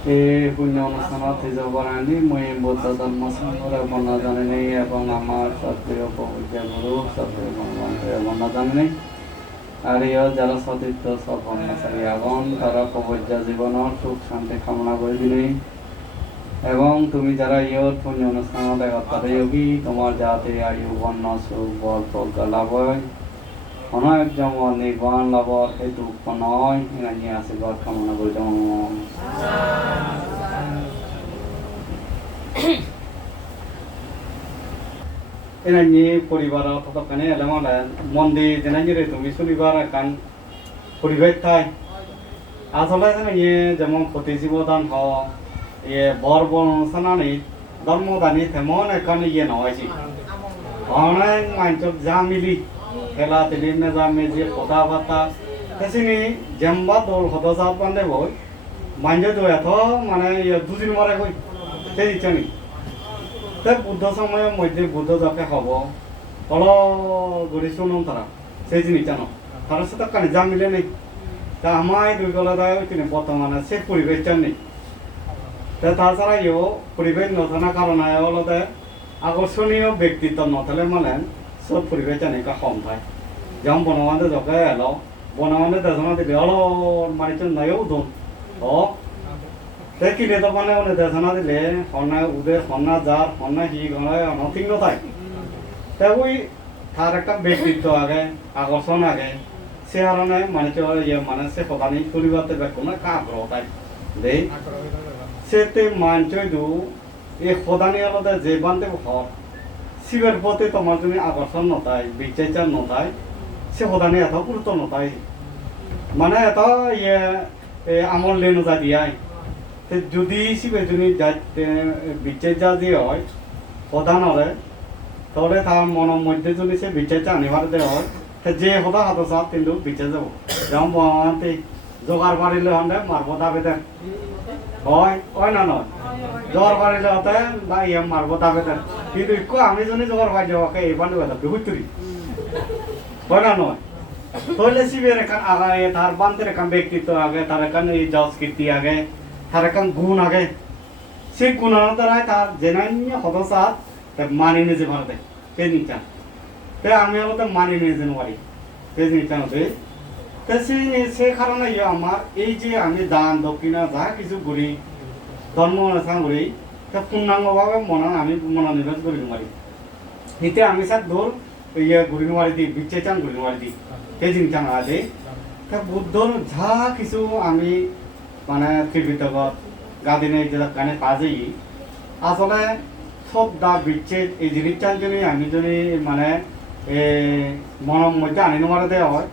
পুণ্য অনুষ্ঠানত হিজবৰাণী মই বৌদ্ধ ধৰ্ম সংঘৰে বৰ্ণনা এবং আমার সক্রিয় পবিত্র গুরু সক্রিয় বন্ধুবান্ধবে বর্ণনা জানিনী আর ইয় যারা সতীর্থ সব বর্ণচারী আগন তারা পবিত্র জীবনের সুখ শান্তি কামনা করে দিনি। এবং তুমি যারা ইয়ত পুণ্য অনুষ্ঠানত একত্রে যোগী তোমার যাতে আয়ু বর্ণ সুখ বল প্রজ্ঞা লাভ হয় অনেক যেমন নির্বাণ লাভর হেতু নয় এনানি আশীর্বাদ কামনা করে যেমন এনানি পরিবার ততখানি এলাম মন্দির যেনানি রে তুমি শুনিবার কান পরিবেশ থাই আসলে ইয়ে যেমন প্রতি জীবদান হ ইয়ে বর বনসানানি ধর্মদানি তেমন এখানে ইয়ে নয়ছি অনেক মাঞ্চক যা মিলি খেলা তেলিম নেজা মেজি কথা বার্তা তেসিনি জেম্বা দল হত সাত বান্ধে বই মাঞ্জে তো এত মানে দুদিন মরে কই সেই ইচ্ছানি তে বুদ্ধ সময়ের মধ্যে বুদ্ধ যাকে হব হল গড়ি শুনুন তারা সেই জিনিস জানো তার সাথে কানে যা মিলে নেই তা আমায় দুই গলা দেয় তিনি বর্তমানে সে পরিবেশ নেই তা তাছাড়া ইও পরিবেশ নথানা কারণে হলতে আকর্ষণীয় ব্যক্তিত্ব নথালে মানে সব পরিবেশ জানিকা কম থাকে যেমন বনবান্ধে যকে এলো বনবান্ধে দেশনা দিলে হলো মানে চল নয়ও দন ও তে কিনে তো মানে ওনে দেশনা দিলে হন্না উদে হন্না যার হন্না হি গড়ায় অনথিং নথায় তে ওই তার একটা ব্যক্তিত্ব আগে আকর্ষণ আগে। সে কারণে মানে চল ইয়ে মানে সে সদানি চলিবাতে কোনো কা আগ্রহ তাই দেই। সেতে মানচই দু এই সদানি আলাদা যে বান্ধে হর শিবের প্রতি তোমার যদি আকর্ষণ নতাই বিচার নতাই সে সদানি এত গুরুত্ব নতাই মানে এত ইয়ে আমল লেনু যা দিয়াই। যদি শিবে যদি বিচার যা দিয়ে হয় প্রধান হলে তাহলে তার মনের মধ্যে যদি সে বিচার আনিবার দেওয়া হয় যে সদা হাত চাপ কিন্তু বিচার যাব। যেমন মহান্তি জোগাড় বাড়িলে হন্ডে মারব দাবে দেন। হয় হয় না নয় জ্বর বাড়িলে হতে বা ইয়ে মারব দেন কিন্তু ইকো আমি যদি জ্বর বাড়ি যাওয়াকে এই বান্ধব দাবে হুতুরি হয় না নয়? তাহলে শিবের এখান আগে তার বান্ধের এখান ব্যক্তিত্ব আগে, তার এখান এই সংস্কৃতি আগে, তার এখান গুণ আগে। সেই গুণের দ্বারাই তার জেনান্য সদস্যাত মানি নিজে ভারতে। সেই নিচা? তে আমি হলো মানি নিজে পারি। সেই নিচা হতে তে সেই সে কারণে ইয়ে আমার, এই যে আমি দান, দক্ষিণা, যা কিছু করি ধর্ম অনুষ্ঠান করি তা পূর্ণাঙ্গভাবে মন আমি মনোনিবেশ করি পারি এতে আমি স্যার দূর ইয়ে ঘুরি মারি দিই বিচ্ছে চান ঘুরি মারি দিই সেই জিনিস আমার আছে তা বুদ্ধর যা কিছু আমি মানে ত্রিপিটকত গাদিনে যেটা কানে কাজেই আসলে সব দা বিচ্ছে এই জিনিসটা যদি আমি যদি মানে মনের মধ্যে আনি নেওয়ার দেওয়া হয়,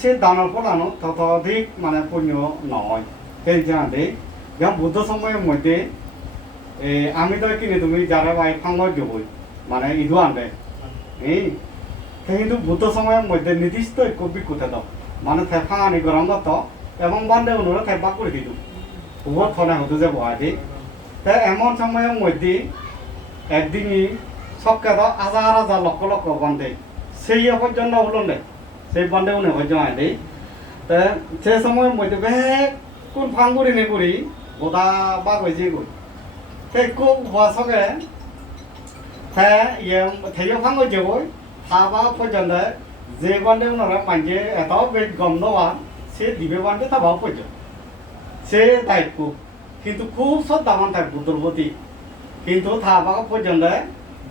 সে দানের ফল আনো ততধিক মানে পুণ্য নয়। সেই জানাতে যেমন বুদ্ধ সময়ের মধ্যে আমি তো কিনে তুমি যারা ভাই ফাঙ্গ যাবই মানে ইদু আনবে। এই কিন্তু বুদ্ধ সময়ের মধ্যে নির্দিষ্ট কবি কোথা দাও মানে থেফা আনি গরম দত্ত এবং বান্ধে অনুরোধ থেপা করে দিত উভয় থনে হতো যে বহাদি তা এমন সময়ের মধ্যে একদিনই সবকে তো হাজার হাজার লক্ষ লক্ষ বান্ধে সেই পর্যন্ত হলো না সেই বান্ধে উনি হয়ে যায় দেই তা সে সময়ের মধ্যে বে কোন ফাঙ্গুড়ি নে করি গোদা বা গেছে কই সেই কোক বসকে হ্যাঁ ইয়ে থেয়ে ফাঙ্গো যাবই হাবা পর্যন্ত যে বান্ধে ওনারা মানছে এত বেশ গন্ধ বান সে দিবে বান্ধে ভাব পর্যন্ত সে দায়িত্ব কিন্তু খুব শ্রদ্ধাবান থাকব দুর্বতী কিন্তু থাবা পর্যন্ত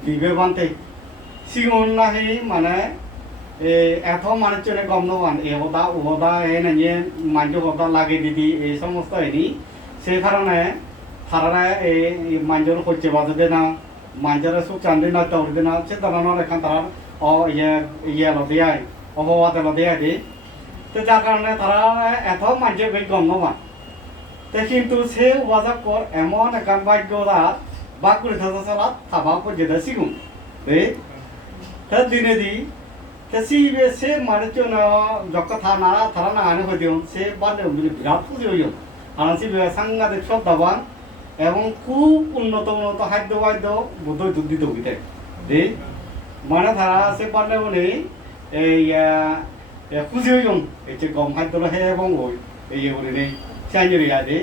দিবে বানতে সিগুন নাহি মানে এত মানুষজন গম নবান এ হতা ও হতা এ নাইয়ে মাঞ্জ হতা লাগে দিদি এই সমস্ত এনি সেই কারণে তারা এই মাঞ্জর হচ্ছে বাজে দে না। মাঞ্জরে সুখ চান্দি না তৌরি না, সে ধরনের এখান তারা অ ইয়ে ইয়ে লদিয়াই অববাদ লদিয়াই দি তো যার কারণে তারা এত মাঞ্জে বেশ নবান তে কিন্তু সে ওয়াজা কর এমন একান ভাগ্যরা বাকুড়ি থাকা চালাত থাবা পর্যন্ত সিগুন রে তে দিনে দি সিবে সে মানুষজন থা নারা থারা না আনে হয়ে দিও, সে বাদে বিরাট খুশি হইও কারণ সিবে সাংঘাতিক শ্রদ্ধাবান এবং খুব উন্নত উন্নত খাদ্য বাদ্য বুদ্ধ দিত গীতে। রে মানে তারা সে বাদে বলে, এই খুশি হইও এই যে গম খাদ্য হে এবং ওই, এই বলে নেই চাইনি রে আদে।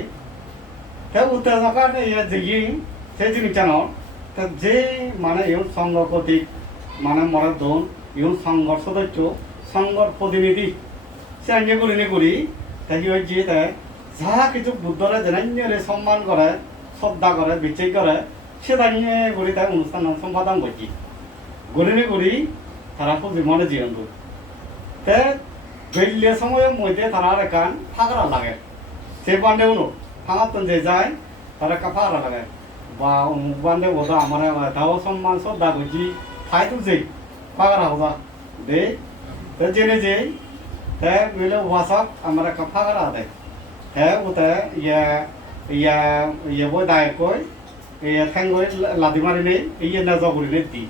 তে উত্তর যখন ইয়ে জিগি সে জিনিস জানো তে যে মানে ইউন সংঘ প্রতীক মানে মরে দোন ইউন সংঘর সদস্য, সংঘর প্রতিনিধি সে আগে করি নে করি তাই হচ্ছে তাই যা কিছু বুদ্ধরা জেনাইরে সম্মান করে, শ্রদ্ধা করে, বিচার করে, সে দাঁড়িয়ে করি তাই অনুষ্ঠান সম্পাদন করছি গড়ি নে করি। তারা খুব বিমানে জীবন তে বেলিয়ে সময়ের মধ্যে তারা একান ফাগরা লাগে। সে বান্ধে উনো ফাঙাতন যে যায় তারা কা ফাগরা লাগে। বা অমুক বান্ধে বোধ আমার দাও সম্মান, শ্রদ্ধা করছি খাই তো যে ফাগরা হবা দে জেনে যে তে মিলে ওয়াসাক আমার কা ফাগরা দে তে ওতে ইয়া ইয়া ইয়া বই দায় কই ইয়া ঠ্যাং করে লাদি মারি নেই ইয়ে না জগরি নেই দি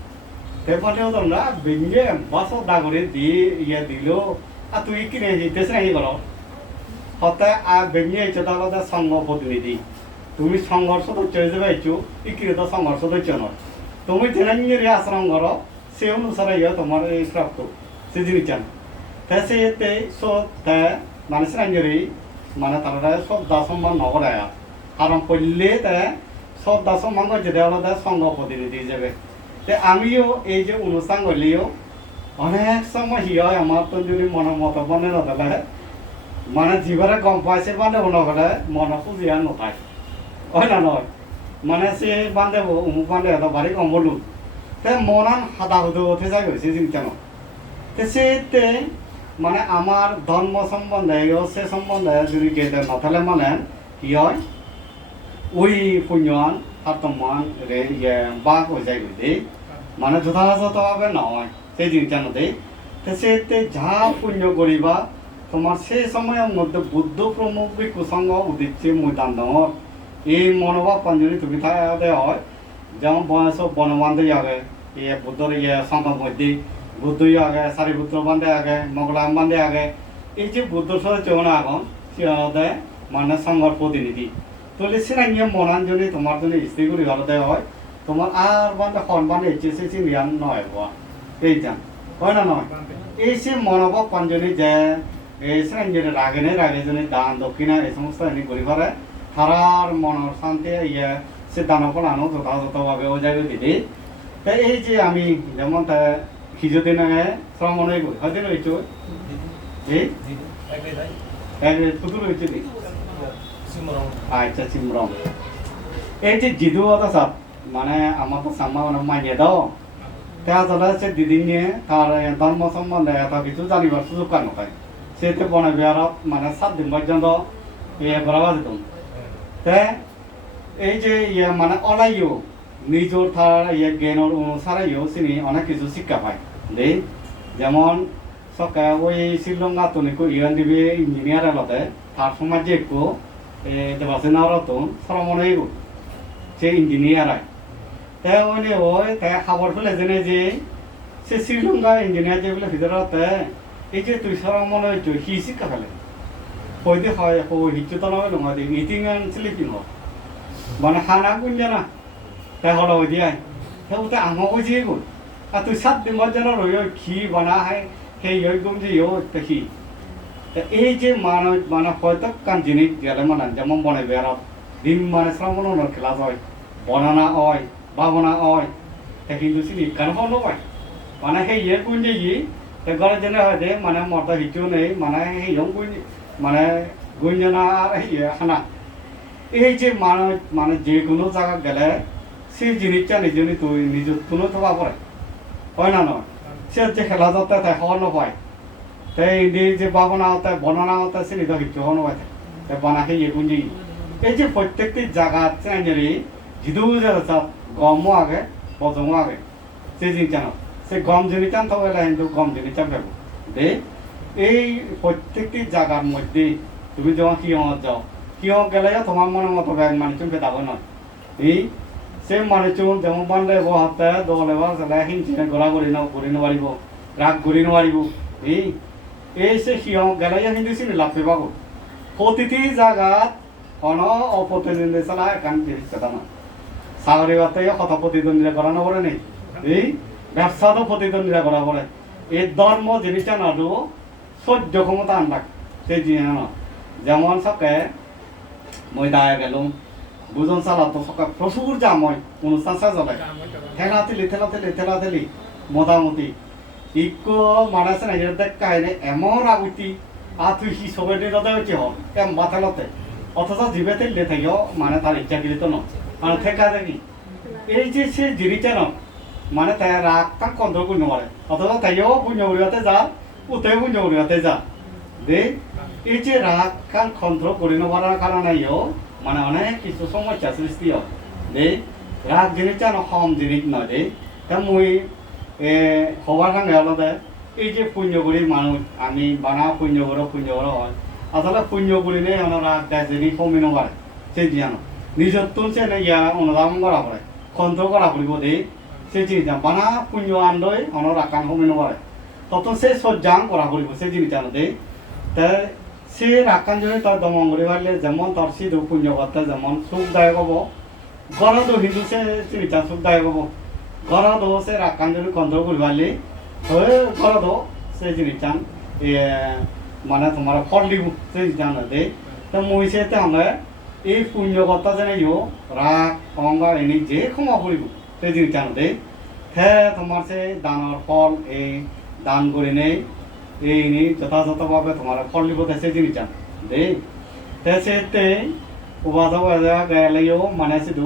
তে ফলে তোমরা বেঙ্গে বাস দা করে দি ইয়া দিলো আর তুই কিনে দিতেছ না কি করো হতে আর বেঙ্গে হচ্ছে তাহলে সংঘ প্রতিনিধি তুমি সংঘর্ষ সদস্য হিসেবে আইছো ইকিরে তো সংঘর্ষ সদস্য নয় তুমি জেনাঙ্গিরি আশ্রম করো সে অনুসারে ইয়ে তোমার এই প্রাপ্ত সে জিনিস জানো তে সে এতে সব তে মানে সিনাঙ্গিরি মানে তারা শ্রদ্ধা সম্মান নকরে কারণ পড়লে তে শ্রদ্ধা সম্মান করছে দেওয়ালে সংঘ প্রতিনিধি হিসেবে। তে আমিও এই যে অনুষ্ঠান করলেও অনেক সময় হিয় আমার তো যদি মনে মত মনে নদলে মানে জীবনে গম পাইছে বান্ধে নগলে মনে খুঁজিয়া নথায় হয় না নয়? মানে সে বান্ধে অমুক বান্ধে এটা বাড়ি কম বলুন তে মনান হাদা হুদো উঠে যায় সে চিন্তা নয়। তে সেতে মানে আমার ধর্ম সম্বন্ধে সে সম্বন্ধে যদি গেতে নথালে মানে কি হয়? ওই পুণ্যান আত্মান রে ইয়ে বাঘ হয়ে যায় বুঝলি? মানে যথাযথভাবে নয় সেই জিনিসটা মধ্যে তো সেতে যা পুণ্য করিবা, তোমার সেই সময়ের মধ্যে বুদ্ধ প্রমুখ কুসঙ্গ উদিচ্ছে মৈদান দর এই মনোভাব পাঞ্জলি তুমি থাকতে হয়। যেমন বয়স বনবান্ধে আগে ইয়ে বুদ্ধর ইয়ে সঙ্গম মধ্যে বুদ্ধই আগে, সারিপুত্র বান্ধে আগে মগলাম বান্ধে আগে। এই যে বুদ্ধ সাথে চৌন এখন, সে মানে সংঘর প্রতিনিধি। তাহলে সেটা নিয়ে মনান জন্য তোমার জন্য স্ত্রী করি হলদে হয়। তোমার আর বান্ধে হন বান্ধে এসে সে চিনিয়ান নয় বা এই যান হয় না নয়? এই সে মনোভাব পাঞ্জলি যে, এই সেটা নিজের রাগে নেই রাগে জন্য দান দক্ষিণা, এই সমস্ত এনে করি পারে। তারার মনের শান্তি ইয়ে সে দান ফলানো যথাযথভাবে ও জায়গায় দিদি তাই এই যে আমি যেমন তা খিজুদিন আগে শ্রমণে করি হয়তো রয়েছে আচ্ছা চিমরম এই যে জিদু অত সাপ মানে আমার তো সাম্মা মানে মাইনে দাও। তে আসলে সে দিদিন নিয়ে, তার ধর্ম সম্বন্ধে এত কিছু জানিবার সুযোগ কেন পায় সেতে বনে বিহারত মানে সাত দিন পর্যন্ত ইয়ে করা যেত তে এই যে ইয়ে মানে অলাইও, নিজের তার ইয়ে জ্ঞানের অনুসারেও চিনি অনেক কিছু শিক্ষা পায়। দেই যেমন সকা ওই শ্রীলঙ্কা তনিকো ইরান দিবি ইঞ্জিনিয়ার এলতে তার সমাজ যে একটু দেবাসিনা রতন শ্রমণে সে ইঞ্জিনিয়ার আয় তে ওই ওই তে খাবার ফেলে জেনে যে, সে শ্রীলঙ্কা ইঞ্জিনিয়ার যে বলে ভিতরতে এই যে তুই শ্রমণ হইছো হি শিক্ষা ফেলে হইতে হয় হিচ্ছু তো নয় নয় দিন ইটিং আন স্লিপিং হোক মানে হানা গুঞ্জে না। তাই হলো ওই দিয়ে। তে ওতে আমাকে গুণ আর তুই সাত দিন মধ্যে রই খি বানা হয় সেই ইয়ে গুম যে ইয়ে দেখি তা এই যে মানুষ মানে হয়তো কান জিনিস গেলে মানে যেমন বনে বেরো দিন মানে শ্রমণ খেলা হয় বনানা হয় ভাবনা হয় তা কিন্তু সিনি কান হলো পায় মানে সেই ইয়ে যে ই ঘরে জেনে হয় যে মানে মর্দা হিচু নেই মানে সেই গুণ মানে গুঞ্জনা আর ইয়ে খানা এই যে মানুষ মানে যে কোনো জায়গা গেলে সেই জিনিসটা নিজে তুই নিজের তুলে থাকা পরে হয় না নয় সে যে খেলা যাতে তাই হওয়া নপায় তাই যে ভাবনা হতে বর্ণনা হতে সে নিজে কিছু হওয়া নপায় তাই বানা সেই ইয়ে গুঞ্জি এই যে প্রত্যেকটি জায়গা চেঞ্জারি জিদু সব গমও আগে বজমও আগে, সে জিনিসটা না সে গম জিনিসটা তো এলা কিন্তু গম জিনিসটা ভেবো দে, এই প্রত্যেকটি জায়গার মধ্যে তুমি যখন কিয়ত যাও কিয় গেলে তোমার মনের মতো ব্যাগ মানে তুমি পেতাবো নয় এই সে মানে চুন যেমন বান্ধে হাতে দলে বা সেটা হিংসে গলা করি নাও করি নোৱাৰিব ৰাগ কৰি নোৱাৰিব এই এই সে সিয়হ গেলে হিন্দু চিনি লাভ পাব প্রতিটি জায়গাত অন অপ্রতিদ্বন্দ্বী ছাড়া একান কথা না। চাকরি বাতে কথা প্রতিদ্বন্দ্বিতা করা নপরে নেই। এই ব্যবসাতেও প্রতিদ্বন্দ্বিতা করা পড়ে এই ধর্ম জিনিসটা নাটো সহ্য ক্ষমতা আনবাক। সেই জিনিস যেমন সকে, মই দায় গেলুম। বুজন চালাতো সকাল প্রচুর জাম হয় অনুষ্ঠান সাজালে ঠেলা থেলি ঠেলা ঠেলা মোটামুটি ইকো আছে না এর দেখ কাহিনী এমন আগুতি আতুই সি সবাই দিনতে হচ্ছে হল কেম বাথালতে। অথচ জিবে তেলে থাকিও মানে তার ইচ্ছা গিলিত ন। মানে ঠেকা দেখি এই যে সে জিনিসটা ন মানে তাই রাগ তাক কন্ট্রোল করতে পারে অথচ তাইও পুণ্য উড়িয়াতে যা উতে পুণ্য উড়িয়াতে যা। দে এই যে রাগ কান কন্ট্রোল করে নেবার কারণে মানে অনেক কিছু সমস্যা সৃষ্টি হয় দে রাগ জিনিসটা কম জিনিস নয় দে তা মুই, এ হবার সঙ্গে আলাদা। এই যে পুণ্যগুড়ির মানুষ, আমি বানা পুণ্যগুড়ো পুণ্যগুড়ো হয়। আসলে পুণ্যগুড়ি নেই, আমার রাগ দেয় জিনিস কমি নবারে সেই জিয়ানো। নিজের তুলছে না ইয়া অনুদান করা পড়ে কন্ট্রোল করা পড়িব দে সেই জিনিসটা, বানা পুণ্য আনদই অনর আকান কমি নবারে তত সে সজ্জাং করা পড়িব, সেই জিনিসটা দে তা সে যদি তার দমন করে পারলে যেমন তার সিধু পুণ্য করতে যেমন সুখদায়ক হব। গরদ হিন্দু সে জিনিসটা সুখদায়ক হব। গরদ সে যদি কন্ট্রোল করে পারলে হয়ে গরদ সে জিনিসটা মানে তোমার ফল দিব সেই জিনিসটা দে তা মই সেতে আমরা এই পুণ্য কথা যেন ইও রাগ অহংকার এনে যে ক্ষমা করিব সেই জিনিসটা দে হে তোমার সে দানৰ ফল, এই দান করে নেই। এই তোমার ফল দিব সেই জিনিসটা। দে। তে সেতে উবাদ গেলেও মানে শুধু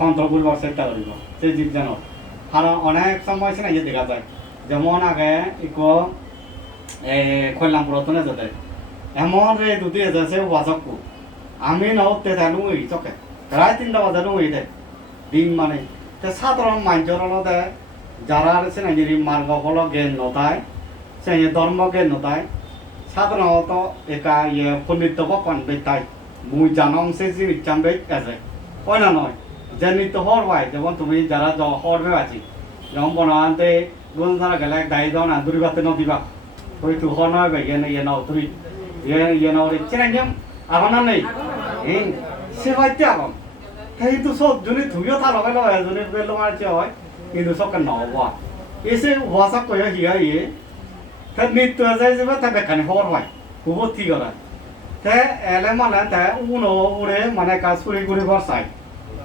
কন্ট্রোল করবার চেষ্টা করিব সেই জিনিসটা কারণ অনেক সময় আছে না যে দেখা যায়। যেমন আগে ইকো এই কল্যাণপুরত না যেতে এমন রে দুটি এসেছে ওয়াজকু আমি নতে থাকু এই চকে। প্রায় তিনটা বাজে নুই দে। দিন মানে সাধারণ মানুষের হলদে যারা আছে না মার্গ হল জ্ঞান নতায় ধর্ম জ্ঞান নতায় সাধারণত একা ইয়ে পণ্ডিত বপান বেতাই মুই জানম সে চান বেক আছে হয় না নয় যে নিত্য হর ভাই যেমন তুমি যারা জ হরবে আছি যেমন বনাতে গুণ তারা গেলে দায়ী জন আন্দুরি বাতে নদিবা হয়তো হর নয় ভাই ইয়ে ইয়ে নাও তুই ইয়ে ইয়ে নাও রে চেনা গেম আগন না নেই এই সে হয়তো আগন সেইটো সব জনে ধুইও থা লগাই লগাই এজনে বেলো মারছে হয় কিন্তু সবকে নহবা এসে ওয়াসা কয়ে হিয়া ইয়ে তা নিত্য যায় যাবে তা বেখানে হর হয়। খুব ঠিক করা তে এলে মানে তে উন উড়ে মানে কাজ চুরি করে বসাই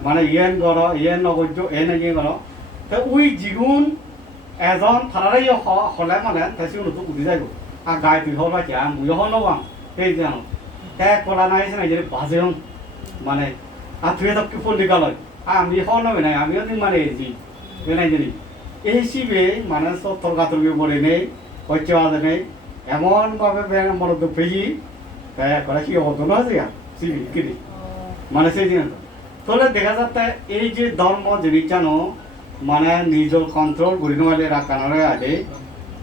মানে ইয়েন গর ইয়েন নগর্য এন ইয়ে গর তে উই জিগুন এজন থারারে হলে মানে তে সি উনুতো উঠি যাইব আর গাই তুই হল বাচ্চা মুই হল নবাম সেই জানো তে কলা নাই না যে বাজে মানে আর তুই তো কি পল্লি গালয় আমি হল নবে নাই, আমিও দিন মানে এসি বেনাই জানি এই শিবে মানে সব তর্কাতর্কি বলে নেই পেয়ে করে কি হতো না যে শিবি কিনি মানে সেই জিনিস তাহলে দেখা যাচ্ছে এই যে ধর্ম জিনিস জানো মানে নিজের কন্ট্রোল করে নেওয়ালে রাখানোরে আছে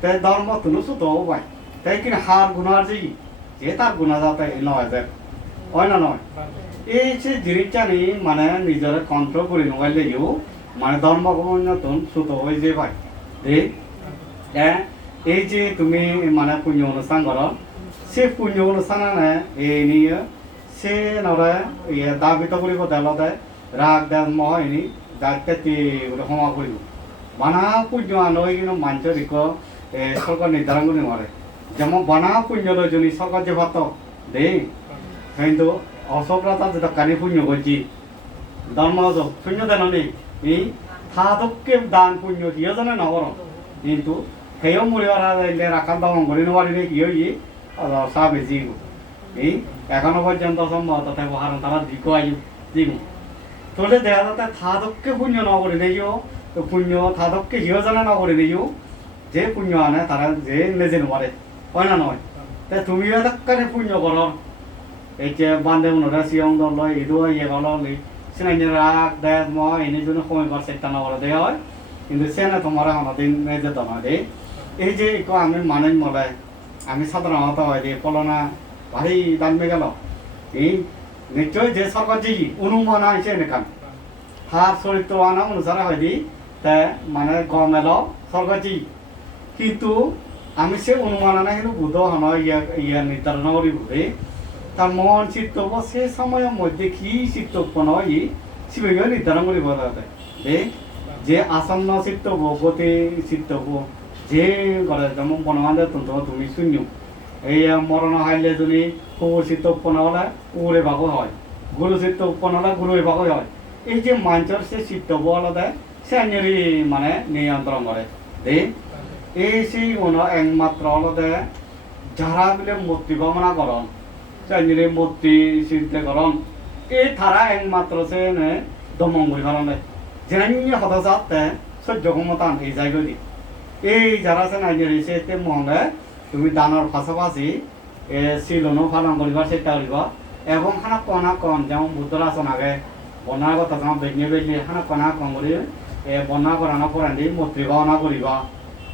তাই ধর্ম তুলো সুতো পাই তাই কিনা হার গুণার যে যে তার গুণা যাতে নয় যে হয় না নয়? এই যে জিনিসটা নি মানে নিজের কন্ট্রোল করে নেওয়ালেও মানে ধর্ম নতুন সুতো হয়ে যে দেখ এই যে তুমি মানে পুণ্য অনুষ্ঠান করো সে পুণ্য অনুষ্ঠান এই নিয়ে সে নরে ইয়ে দাবিত কৰিব দেলতে ৰাগ দেল মহ এনি যাতে তি সমা কৰিব বানা পুণ্য আনৈ কিন্তু মানুষের দিক সরকার নির্ধারণ করে মারে যেমন বানা পুণ্য যদি সরকার যে ভাত দে, কিন্তু অশোক রাতা যেটা কানি পুণ্য করছি ধর্ম পুণ্য দেন এই থাদককে দান পুণ্য কিয় জানে নগর কিন্তু সেও মরিবার রাখার দমন করে নেওয়ারি কি হই চা বেশি এই এখনও পর্যন্ত সম্ভব তথাপি হারণ তারা দিক আয়ু দিন তোলে দেখা যাতে থাদককে পুণ্য নগরে নেইও তো পুণ্য থাদককে হিও জানে নগরে নেইও যে পুণ্য আনে তারা যে নেজে নমারে হয় না নয় তে তুমিও এতকানে পুণ্য কর এই যে বান্ধে মনোরা সিয়ং দল ইদু ইয়ে গল সিনাই রাগ দেয় ম এনে জন্য সময় কর চেষ্টা নগরে দেওয়া হয় কিন্তু সেনা তোমার হনদিন নেজে তো নয় এই যে আমি মানুষ মলে আমি সাধারণত হয় যে পলনা ভারী দামে গেল। এই নিশ্চয় যে সরকার যে অনুমান আছে এনেকান। হার চরিত্র আনা অনুসারে হয় তে মানে গমেল সরকার যে কিন্তু আমি সে অনুমান আনা কিন্তু বুধ হন ইয়া নির্ধারণ করি বুধে তার মন চিত্তব সে সময়ের মধ্যে কি চিত্তপন ই শিবিকে নির্ধারণ করিব যে আসন্ন চিত্তব গতি চিত্তব যে গলে যেমন বনবান্ধব তন্ত্র তুমি শূন্য। এই মরণ হাইলে যদি কুকুর চিত্তপন হলে কুকুরে বাবু হয়। গুরু চিত্ত উৎপন্ন হলে গুরু এবার হয়। এই যে মঞ্চর সে চিত্ত বলতে সে আঞ্জলি মানে নিয়ন্ত্রণ করে। দে এই সেই মন একমাত্র হলতে যারা বলে মূর্তি ভাবনা করন, সে আঞ্জলি মূর্তি চিন্তা করন, এই তারা একমাত্র সে দমন করি। কারণ যেন হতাশাতে সহ্য ক্ষমতা এই জায়গা দি এই যারা আছে আঞ্জলি সে তে মহঙ্গে তুমি দানৰ পাশাপাশি, এ শিলনো পালন করিবার চেষ্টা করিবা। এবং খানা কনা কম যেমন বুদ্ধর আসন আগে বনার কথা যেমন বেগনি বেগনি, খানা কনা কম করি বনা করানো পরান্দি মূর্তি ভাওনা করিবা।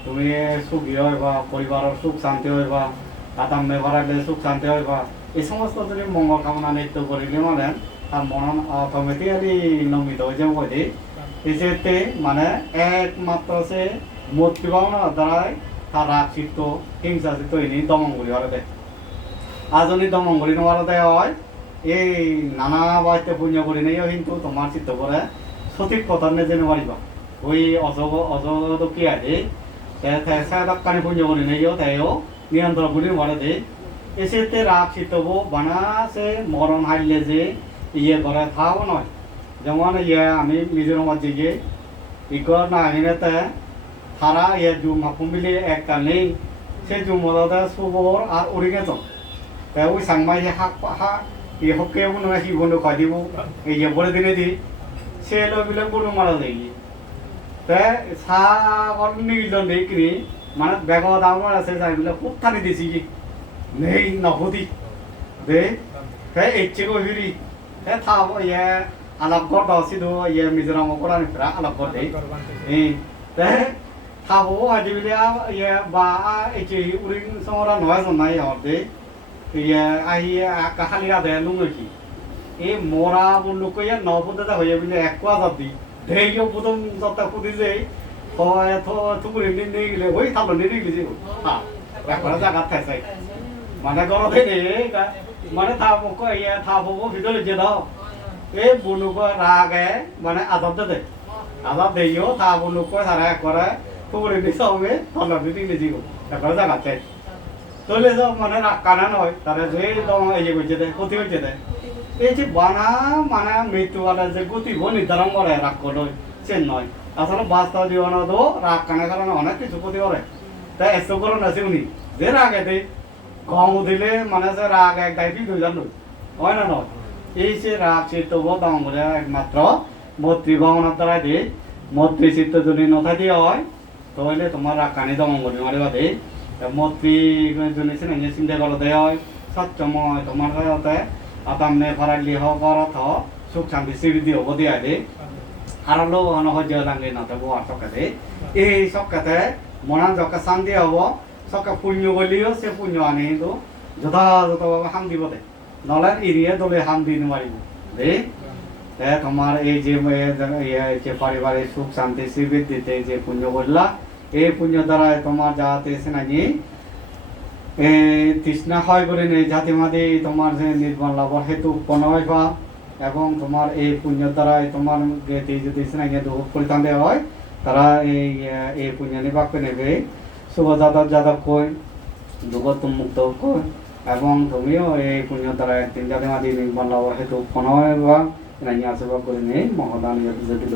তুমি সুখী হইবা পরিবারের সুখ শান্তি হইবা আতাম মেভারাইলে সুখ শান্তি হইবা। এই সমস্ত যদি মঙ্গল কামনা নৃত্য করিলে মানে তার মন অটোমেটিক্যালি নমিত হয়ে যাবে বলি এসেতে মানে একমাত্র সে মূর্তি ভাওনা দ্বারাই তার রাগ চিত্ত হিংসা চিত্ত এনে দমন করি হলে আজনি দমন করি নোয়ারতে হয়। এই নানা বাড়িতে পুণ্য করি নেই কিন্তু তোমার চিত্ত করে সঠিক কথা নে জেনে পারিবা ওই অজগ অজগ কি আছে সাদাকানি পুণ্য করি নেই তাইও নিয়ন্ত্রণ করি নোয়ারে এসেতে রাগ চিত্তব বানাসে মরণ হারলে যে ইয়ে করে থাও নয় যেমন ইয়ে আমি মিজোরাম দিকে ইকো না হিনেতে তারা ইয়ে জুম হাকুমিলি একটা নেই সে জুম মদতে সুবর আর উড়ি গেছ তে ওই সাংমাই যে হাক হা ই হকে উনো হি বন্ধু কয় দিব। এই যে বলে দিনে দি সে লো বিলে গুরু মারা দেই তে সাগর নিল নেই কিনি মানে বেগ দাম আছে যাই বিলে খুব থানি দিছি কি নেই নভূতি। দে তে এচ্ছে গো হিরি তে থা ইয়ে আলাপ কর দাও সিধু ইয়ে মিজোরাম কোরানি ফেরা আলাপ কর দেই এই তে থাবো আজ বিলে ইয়ে বা এচ্ছে উড়িন সমরা নয় জনাই হতে ইয়ে আহি কাহালি রাধে লুঙ্গি এই মরা লোক ইয়ে নপুদে হয়ে বিলে এক কোয়া যাবি ঢেইও প্রথম যত খুদি যে হয় থ থুকুরি নি নি গেলে ওই থালো নি নি গেলে হ্যাঁ একবার জায়গা থাকছে মানে গরতে নে মানে থা মুখ ইয়ে থা ববো ভিতরে যে দাও এই বুনুক রাগে মানে আদব দে আদব দেইও থা বুনুক সারা করে থুকুরি নি সঙ্গে থালো নি নি জিগো একবার জায়গা থাকছে তলে সব মানে কানা নয় তারা যে দম করছে দেয় ক্ষতি হচ্ছে দেয় এই যে বানা মানে মৃত্যুওয়ালা যে গতিব নির্ধারণ করে রাগ করে সে নয় আসলে বাস্তব জীবনে তো রাগ কানা কারণে অনেক কিছু ক্ষতি করে তাই এত করে না উনি যে রাগে দেয় গম দিলে মানে যে রাগ এক দায়িত্ব দুই জানো হয় না নয় এই যে রাগ চিত্ত দাম বলে একমাত্র মৈত্রী ভাবনার দ্বারা দিয়ে মৈত্রী চিত্ত যদি নথাই দিয়ে হয়। তাহলে তোমার কানি দমন করি মারে বাদে। মৈত্রী যদি সিনে চিন্তা করো দেয় হয়। সত্যময় তোমার হতে আতামনে ফারালি হক অরথ সুখ শান্তি সিঁড়ি হব দিয়া দে। হারালো নহজ লাঙ্গে না তবু আর সকাতে এই সকাতে মনান যকা শান্তি হব। সকা পুণ্য গলিও সে পুণ্য আনে কিন্তু যথাযথভাবে হাম দিব দে। নহলে এরিয়ে দলে হাম দিন মারিব দে। তে তোমার এই যে পারিবারিক সুখ শান্তি শ্রীবৃদ্ধিতে যে পুণ্য করলা এই পুণ্য দ্বারা তোমার যাতে সেনানি এ তৃষ্ণা হয় করে নেই, জাতি মাদি তোমার যে নির্মাণ লাভর হেতু উৎপন্ন হইবা এবং তোমার এই পুণ্য দ্বারাই তোমার গেতে যদি সেনাকে পরিত্রাণ দেওয়া হয়, তারা এই এই পুণ্য নির্বাহ করে নেবে। শুভ যাদব যাদব কই দুগত মুক্ত কই, এবং তুমিও এই পুণ্য দ্বারা তিন জাতি মাদি নির্মাণ লাভর হেতু উৎপন্ন হইবা এনাকে আশীর্বাদ করে নেই, মহদান যদি